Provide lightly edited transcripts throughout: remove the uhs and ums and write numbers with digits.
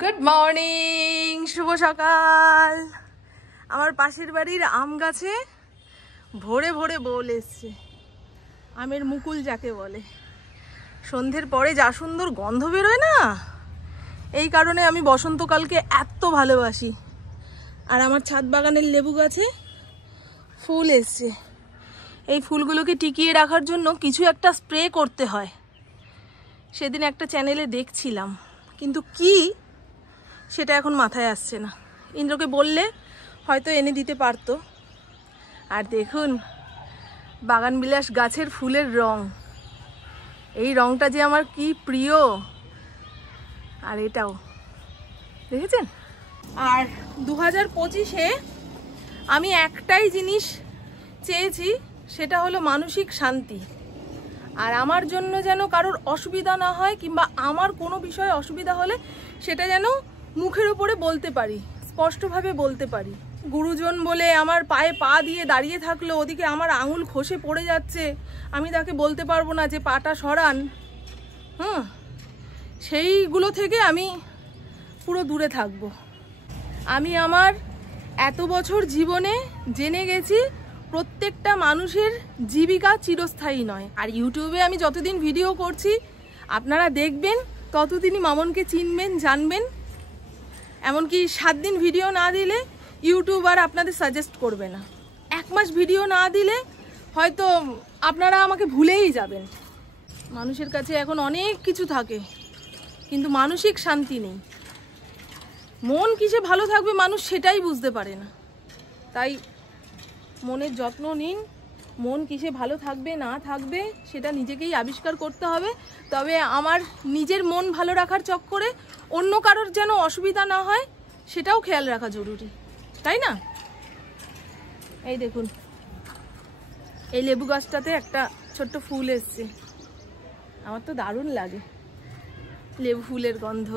Good morning, শুভ সকাল। আমার পাশের বাড়ির আম গাছে ভোরে ভোরে বোল এসছে, আমের মুকুল যাকে বলে। সন্ধ্যের পরে যা সুন্দর গন্ধ বেরোয় না, এই কারণে আমি বসন্তকালকে এত ভালোবাসি। আর আমার ছাদ বাগানের লেবু গাছে ফুল এসছে। এই ফুলগুলোকে টিকিয়ে রাখার জন্য কিছু একটা স্প্রে করতে হয়। সেদিন একটা চ্যানেলে দেখছিলাম, কিন্তু কি সেটা এখন মাথায় আসছে না। ইন্দ্রকে বললে হয়তো এনে দিতে পারতো। আর দেখুন বাগানবিলাস গাছের ফুলের রং, এই রংটা যে আমার কি প্রিয়। আর এটাও দেখেছেন। আর 2025-এ আমি একটাই জিনিস চেয়েছি, সেটা হলো মানসিক শান্তি। আর আমার জন্য যেন কারোর অসুবিধা না হয়, কিংবা আমার কোনো বিষয়ে অসুবিধা হলে সেটা যেন মুখের উপরে বলতে পারি, স্পষ্টভাবে বলতে পারি। গুরুজন বলে আমার পায়ে পা দিয়ে দাঁড়িয়ে থাকলো, ওদিকে আমার আঙুল খসে পড়ে যাচ্ছে, আমি তাকে বলতে পারবো না যে পাটা সরান। সেইগুলো থেকে আমি পুরো দূরে থাকব। আমি আমার এত বছর জীবনে জেনে গেছি প্রত্যেকটা মানুষের জীবিকা চিরস্থায়ী নয়। আর ইউটিউবে আমি যতদিন ভিডিও করছি আপনারা দেখবেন, ততদিনই মামনকে চিনবেন, জানবেন। এমনকি 7 দিন ভিডিও না দিলে ইউটিউব আর আপনাদের সাজেস্ট করবে না। 1 মাস ভিডিও না দিলে হয়তো আপনারা আমাকে ভুলেই যাবেন। মানুষের কাছে এখন অনেক কিছু থাকে, কিন্তু মানসিক শান্তি নেই। মন কিসে ভালো থাকবে মানুষ সেটাই বুঝতে পারে না। তাই মনের যত্ন নিন। মন কিসে ভালো থাকবে না থাকবে সেটা নিজেকেই আবিষ্কার করতে হবে। তবে আমার নিজের মন ভালো রাখার চক্করে অন্য কারোর যেন অসুবিধা না হয় সেটাও খেয়াল রাখা জরুরি, তাই না? এই দেখুন, এই লেবু গাছটাতে একটা ছোট্ট ফুল এসছে। আমার তো দারুণ লাগে লেবু ফুলের গন্ধ,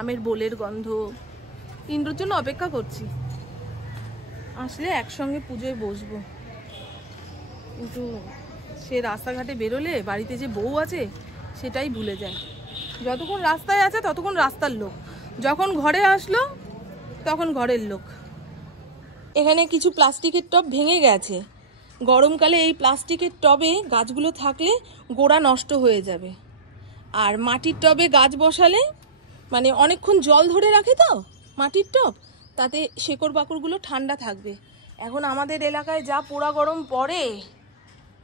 আমের বোলের গন্ধ। ইন্দ্রর জন্য অপেক্ষা করছি, আসলে একসঙ্গে পুজোয় বসবো। কিন্তু সে রাস্তাঘাটে বেরোলে বাড়িতে যে বউ আছে সেটাই ভুলে যায়। যতক্ষণ রাস্তায় আছে ততক্ষণ রাস্তার লোক, যখন ঘরে আসলো তখন ঘরের লোক। এখানে কিছু প্লাস্টিকের টব ভেঙে গেছে। গরমকালে এই প্লাস্টিকের টবে গাছগুলো থাকলে গোড়া নষ্ট হয়ে যাবে। আর মাটির টবে গাছ বসালে মানে অনেকক্ষণ জল ধরে রাখে তো মাটির টব, তাতে শেকড় বাকড়গুলো ঠান্ডা থাকবে। এখন আমাদের এলাকায় যা পোড়া গরম পড়ে,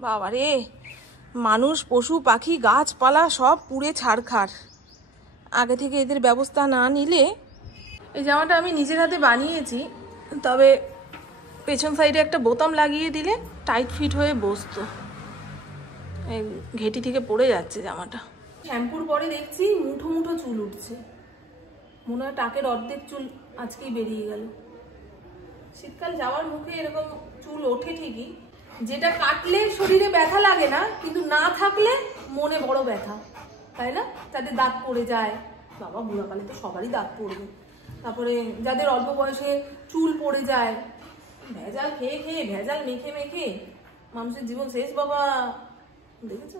বাবারে, মানুষ পশু পাখি গাছপালা সব পুড়ে ছারখার। আগে থেকে এদের ব্যবস্থা না নিলে। এই জামাটা আমি নিজের হাতে বানিয়েছি, তবে পেছন সাইডে একটা বোতাম লাগিয়ে দিলে টাইট ফিট হয়ে বসতো। ঘেটি থেকে পড়ে যাচ্ছে জামাটা। শ্যাম্পুর পরে দেখছি মুঠো মুঠো চুল উঠছে, মনে হয় টাকের অর্ধেক চুল আজকেই বেরিয়ে গেল। শীতকাল যাওয়ার মুখে এরকম চুল ওঠে ঠিকই, যেটা কাটলে শরীরে ব্যথা লাগে না, কিন্তু না থাকলে মনে বড় ব্যথা, তাই না? যাদের দাঁত পড়ে যায়, বাবা বুড়াকালে তো সবারই দাঁত পড়বে। তারপরে যাদের অল্প বয়সে চুল পড়ে যায়, ভেজাল খেয়ে খেয়ে, ভেজাল মেখে মেখে মানুষের জীবন শেষ। বাবা দেখেছো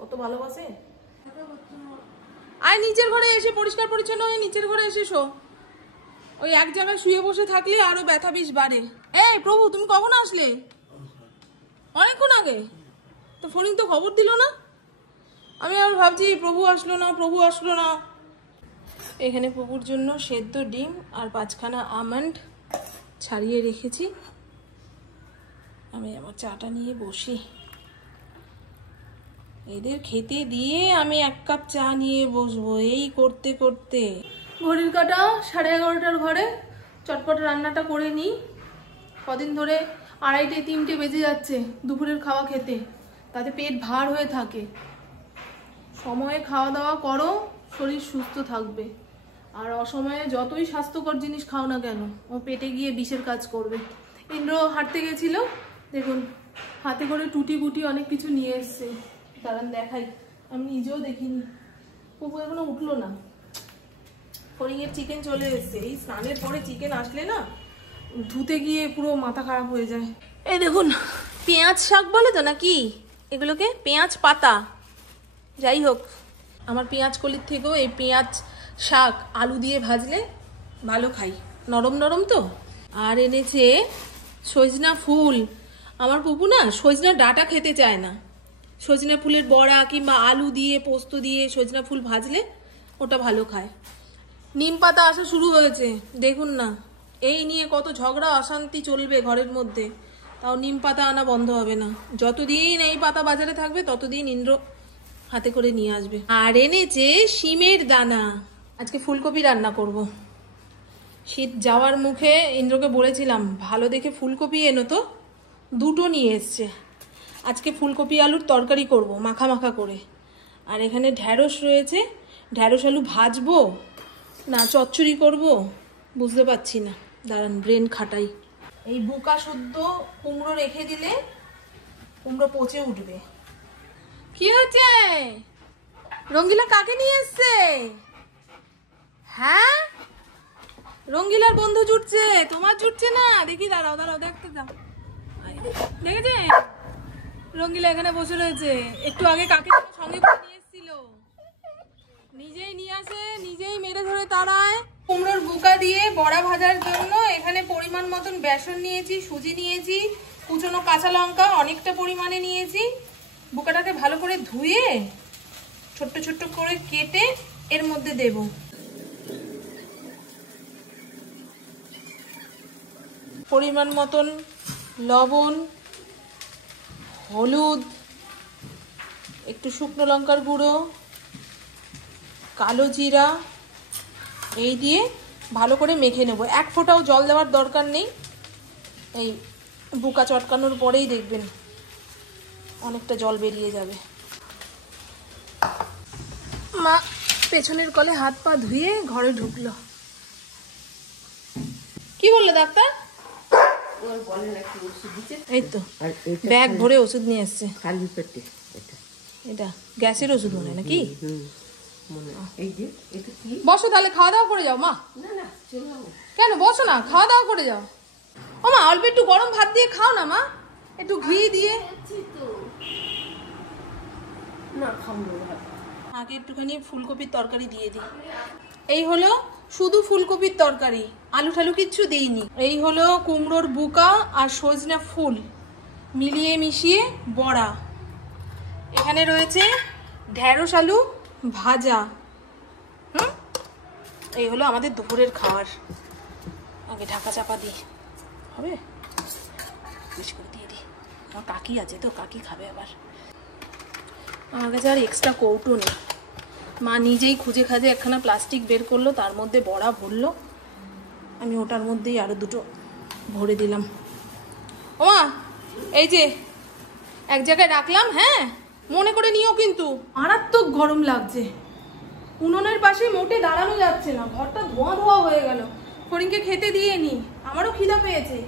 কত ভালোবাসে। আর নিচের ঘরে এসে পরিষ্কার পরিচ্ছন্ন হয়ে নিচের ঘরে এসে শো। ওই এক জায়গায় শুয়ে বসে থাকলে আরো ব্যথা বিষ বাড়ে। এই প্রভু, তুমি কখন আসলে? অনেকক্ষণ আগে তো, ফোনিং তো খবর দিল না। আমি আর ভাবছি প্রভু আসলো না, প্রভু আসলো না। এখানে প্রভুর জন্য সেদ্ধ ডিম আর 5খানা আমন্ড ছাড়িয়ে রেখেছি। আমি আমার চাটা নিয়ে বসি। এদের খেতে দিয়ে আমি 1 কাপ চা নিয়ে বসবো। এই করতে করতে ঘড়ির কাঁটা 11:30টার ঘরে চটপট রান্নাটা করে নিই। কদিন ধরে 2:30 3টে বেজে যাচ্ছে দুপুরের খাওয়া খেতে, তাতে পেট ভার হয়ে থাকে। সময়ে খাওয়া দাওয়া করো, শরীর সুস্থ থাকবে। আর অসময়ে যতই স্বাস্থ্যকর জিনিস খাও না কেন, ও পেটে গিয়ে বিষের কাজ করবে। ইন্দ্র হাঁটতে গেছিল, দেখুন হাতে করে টুটি বুটি অনেক কিছু নিয়ে এসছে। দাঁড়ান দেখাই, আমি নিজেও দেখিনি। প্রভু এখনো উঠলো না। ফড়িংয়ের চিকেন চলে এসছে। এই স্নানের পরে চিকেন আসলে না ধুতে গিয়ে পুরো মাথা খারাপ হয়ে যায়। এই দেখুন, পেঁয়াজ শাক বলে তো নাকি এগুলোকে, পেঁয়াজ পাতা। যাই হোক, আমার পেঁয়াজ কলির থেকেও এই পেঁয়াজ শাক আলু দিয়ে ভাজলে ভালো খাই, নরম নরম তো। আর এনেছে সজনা ফুল। আমার পুপু না সজনা ডাঁটা খেতে চায় না। সজনা ফুলের বড়া কিংবা আলু দিয়ে পোস্ত দিয়ে সজনা ফুল ভাজলে ওটা ভালো খায়। নিম পাতা আসা শুরু হয়েছে, দেখুন না। এই নিয়ে কত ঝগড়া অশান্তি চলবে ঘরের মধ্যে, তাও নিম পাতা আনা বন্ধ হবে না। যতদিন এই পাতা বাজারে থাকবে ততদিন ইন্দ্র হাতে করে নিয়ে আসবে। আর এনেছে শিমের দানা। আজকে ফুলকপি রান্না করব। শীত যাওয়ার মুখে ইন্দ্রকে বলেছিলাম ভালো দেখে ফুলকপি এনো তো, দুটো নিয়ে এসছে। আজকে ফুলকপি আলুর তরকারি করব মাখা মাখা করে। আর এখানে ঢ্যাঁড়স রয়েছে, ঢ্যাঁড়স আলু ভাজবো না চচ্চড়ি করব বুঝতে পারছি না, দাঁড়ান ব্রেন খাটাই। এই বুকা শুদ্ধ কুমড়ো রেখে দিলে কুমড়ো পচে উঠবে। কি হচ্ছে? রঙ্গিলা কাকে নিয়ে এসছে? হ্যাঁ, রঙ্গিলার বন্ধু জুটছে, তোমার জুটছে না। দেখি, দাঁড়াও দাঁড়াও, দেখতে দাও। দেখেছে রঙ্গিলা এখানে বসে রয়েছে। একটু আগে কাকে সঙ্গে করে নিয়ে এসেছিল, নিজেই নিয়ে আসে, নিজেই মেরে ধরে তাড়ায়। কুমড়োর বুকা দিয়ে বড়া ভাজার জন্য এখানে পরিমাণ মতন বেসন নিয়েছি, সুজি নিয়েছি, কুচনো কাঁচা লঙ্কা অনেকটা পরিমাণে নিয়েছি। বুকাটাকে ভালো করে ধুয়ে ছোট্ট ছোট্ট করে কেটে এর মধ্যে দেব। পরিমাণ মতন লবণ, হলুদ, একটু শুকনো লঙ্কার গুঁড়ো, কালো জিরা, এই দিয়ে ভালো করে মেখে নেব। এক ফোঁটাও জল দেওয়ার দরকার নেই। এই বুকা চটকানোর পরেই দেখবেন অনেকটা জল বেরিয়ে যাবে। মা পেছনের কলে হাত পা ধুয়ে ঘরে ঢুকলো। কি বললো ডাক্তার? এই তো ব্যাগ ভরে ওষুধ নিয়ে এসছে। খালি পেটে এটা গ্যাসের ওষুধ মনে হয় নাকি? বসো তাহলে, খাওয়া দাওয়া করে যাও মা। কেন বসো না, খাওয়া দাওয়া করে যাও। ও মা অল্প একটু গরম ভাত দিয়ে খাও না মা, একটু ঘি দিয়ে। আগে একটুখানি ফুলকপির তরকারি দিয়ে দিই। এই হলো শুধু ফুলকপির তরকারি, আলু ঠালু কিচ্ছু দিইনি। এই হলো কুমড়োর বুকা আর সজনা ফুল মিলিয়ে মিশিয়ে বড়া। এখানে রয়েছে ঢ্যাঁড়স আলু ভাজা। এই হলো আমাদের দুপুরের খাবার। আগে ঢাকা চাপা দিই, হবে? বেশ করে দিয়ে দিই। আমার কাকি আছে তো, কাকি খাবে আবার। আমার কাছে আর এক্সট্রা কৌটো নেই। মা নিজেই খুঁজে খাজে একখানা প্লাস্টিক বের করলো, তার মধ্যে বড়া ভরলো। আমি ওটার মধ্যেই আরো দুটো ভরে দিলাম। ও মা এই যে এক জায়গায় রাখলাম, হ্যাঁ মনে করে নিও কিন্তু। মারাত্মক গরম লাগছে, উনুনের পাশে মোটে দাঁড়ানো যাচ্ছে না, ঘরটা ধোঁয়া ধোঁয়া হয়ে গেল। ফরিনকে খেতে দিয়ে নি, আমারও খিদা পেয়েছে।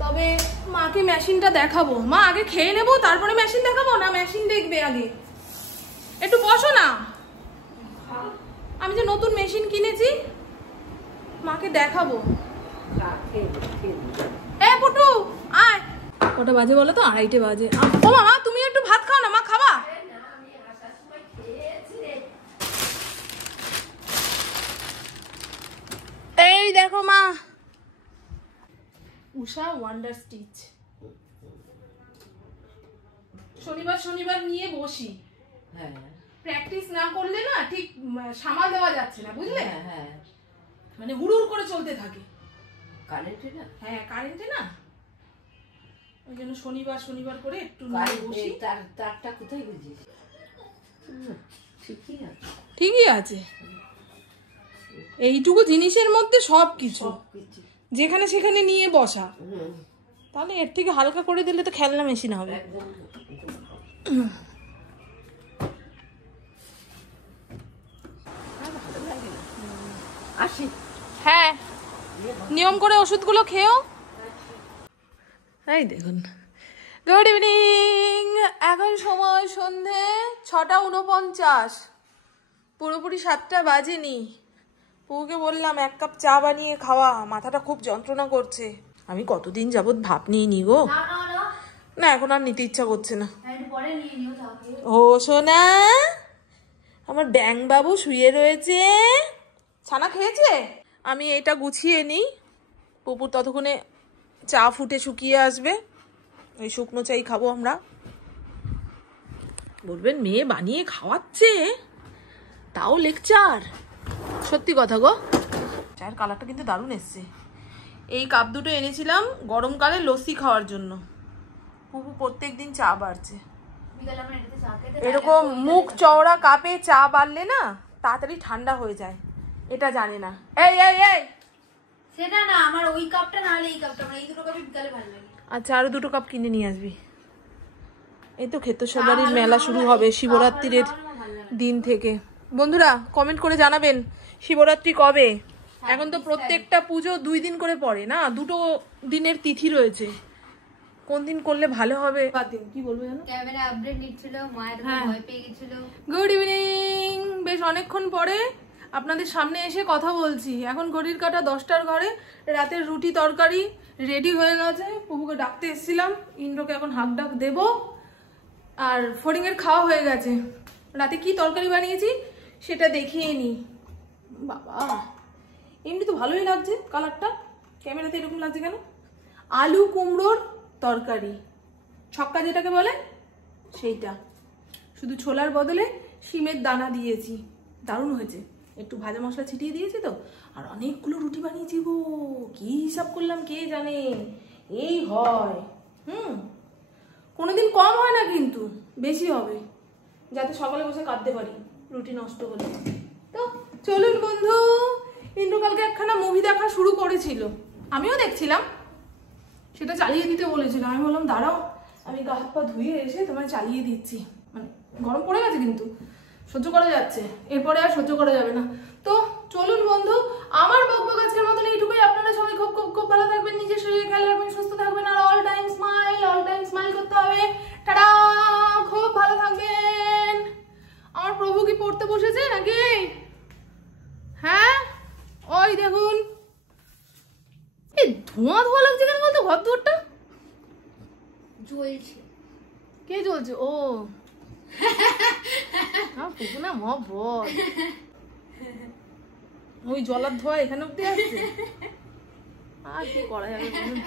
তবে মাকে মেশিনটা দেখাবো। মা আগে খেয়ে নেবো তারপরে মেশিন দেখাবো, না মেশিন দেখবে আগে? একটু বসো না, আমি যে নতুন মেশিন কিনেছি মাকে দেখাবো। এ পুটু আয়। কটা বাজে বলো তো? 2:30 বাজে। ও মা তুমি একটু ভাত খাও না, মা খাবা? এই দেখো মা, উষা ওয়ান্ডার স্টিচ। শনিবার শনিবার নিয়ে বসি, প্র্যাকটিস না করলে না ঠিক সামাল দেওয়া যাচ্ছে না, বুঝলে? মানে হুড়ুর করে চলতে থাকে। কারেন্টে না? হ্যাঁ কারেন্টে না, ওই জন্য শনিবার শনিবার করে একটু নিয়ে বসি। তারটা কোথায় বুঝিস? ঠিকই আছে। এইটুকু জিনিসের মধ্যে সব কিছু যেখানে সেখানে নিয়ে বসা, তাহলে এর থেকে হালকা করে দিলে তো খেলনা মেশিন হবে। আসি। হ্যাঁ নিয়ম করে ওষুধগুলো খেও। এই দেখুন, গুড ইভিনিং। এখন সময় সন্ধে 6:49, পুরোপুরি 7টা বাজেনি। পুকুকে বললাম 1 কাপ চা বানিয়ে খাওয়া, মাথাটা খুব যন্ত্রণা করছে। আমি কতদিন যাবত ভাপ নিয়ে নি গো, না এখন আর নিতে ইচ্ছা করছে না। ও সোনা আমার ব্যাং বাবু শুয়ে রয়েছে। ছানা খেয়েছে? আমি এটা গুছিয়ে নিই, পুপুর ততক্ষণে চা ফুটে শুকিয়ে আসবে, ওই শুকনো চাই খাবো আমরা। বলবেন মেয়ে বানিয়ে খাওয়াচ্ছে, তাও লেকচার। সত্যি কথা গো, চায়ের কালারটা কিন্তু দারুণ এসছে। এই কাপ দুটো এনেছিলাম গরমকালে লস্যি খাওয়ার জন্য। পুপু প্রত্যেকদিন চা বাড়ছে। এরকম মুখ চওড়া কাপে চা বাড়লে না তাড়াতাড়ি ঠান্ডা হয়ে যায়, এটা জানে না। এই এই এই সেটা না, আমার ওই কাপটা না হলে এই কাপটা, আমার এই দুটো কাপই বিকালে ভালো লাগে। আচ্ছা, আরো দুটো কাপ কিনে নিয়ে আসবি। এই তো ক্ষেত্রসবাড়ির মেলা শুরু হবে শিবরাত্রির দিন থেকে। বন্ধুরা কমেন্ট করে জানাবেন শিবরাত্রি কবে। এখন তো প্রত্যেকটা পুজো 2 দিন করে পড়ে না, 2 দিনের তিথি রয়েছে, কোন দিন করলে ভালো হবে। কি বলবো জানো, ক্যামেরা আপডেট নিচ্ছিল, মায়ের ভয় পেয়ে গেছিল। গুড ইভিনিং, বেশ অনেকক্ষণ পরে আপনাদের সামনে এসে কথা বলছি। এখন ঘড়ির কাঁটা 10টার ঘরে, রাতের রুটি তরকারি রেডি হয়ে গেছে। প্রভুকে ডাকতে এসেছিলাম, ইন্দ্রকে এখন হাক ডাক দেব। আর ফড়িংয়ের খাওয়া হয়ে গেছে। রাতে কি তরকারি বানিয়েছি সেটা দেখিয়ে নি। বাবা এমনি তো ভালোই লাগছে কালারটা, ক্যামেরাতে এরকম লাগছে কেন? আলু কুমড়োর তরকারি, ছক্কা যেটাকে বলে সেইটা, শুধু ছোলার বদলে শিমের দানা দিয়েছি, দারুণ হয়েছে। একটু ভাজা মশলা ছিটিয়ে দিয়েছি তো। আর অনেকগুলো রুটি বানিয়েছি গো, কি হিসাব করলাম কে জানে, এই হয়। কোনোদিন কম হয় না কিন্তু বেশি হবে, যাতে সকালে বসে কাঁদতে পারি রুটি নষ্ট হলে। তো চলুন বন্ধু, ইন্দ্র কালকে একখানা মুভি দেখা শুরু করেছিল, আমিও দেখছিলাম, সেটা চালিয়ে দিতে বলেছিল। আমি বললাম দাঁড়াও, আমি গা হাত পা ধুয়ে এসে তোমায় চালিয়ে দিচ্ছি। মানে গরম পড়ে গেছে কিন্তু সহ্য করা যাচ্ছে, এরপরে আর সহ্য করা যাবে না। তো চলুন বন্ধু, আমার বকবক আজকের মতন এইটুকুই। আপনারা সবাই খুব খুব খুব ভালো থাকবেন, নিজের শরীরে খেয়াল রাখবেন, সুস্থ থাকবেন, আর অল টাইম স্মাইল করতে হবে। টাটা, খুব ভালো থাকবেন। আমার প্রভু কি পড়তে বসেছে নাকি? হ্যাঁ ওই দেখুন, এই ধোঁয়া ধোঁয়া লাগছে কেন বলতো? ঘর দুয়ারটা জ্বলছে। কে জ্বলছে? ও পুকু না ম বল, ওই জলার ধোয়া এখানে অব্দি আসছে, আর কি করা যাবে বলুন।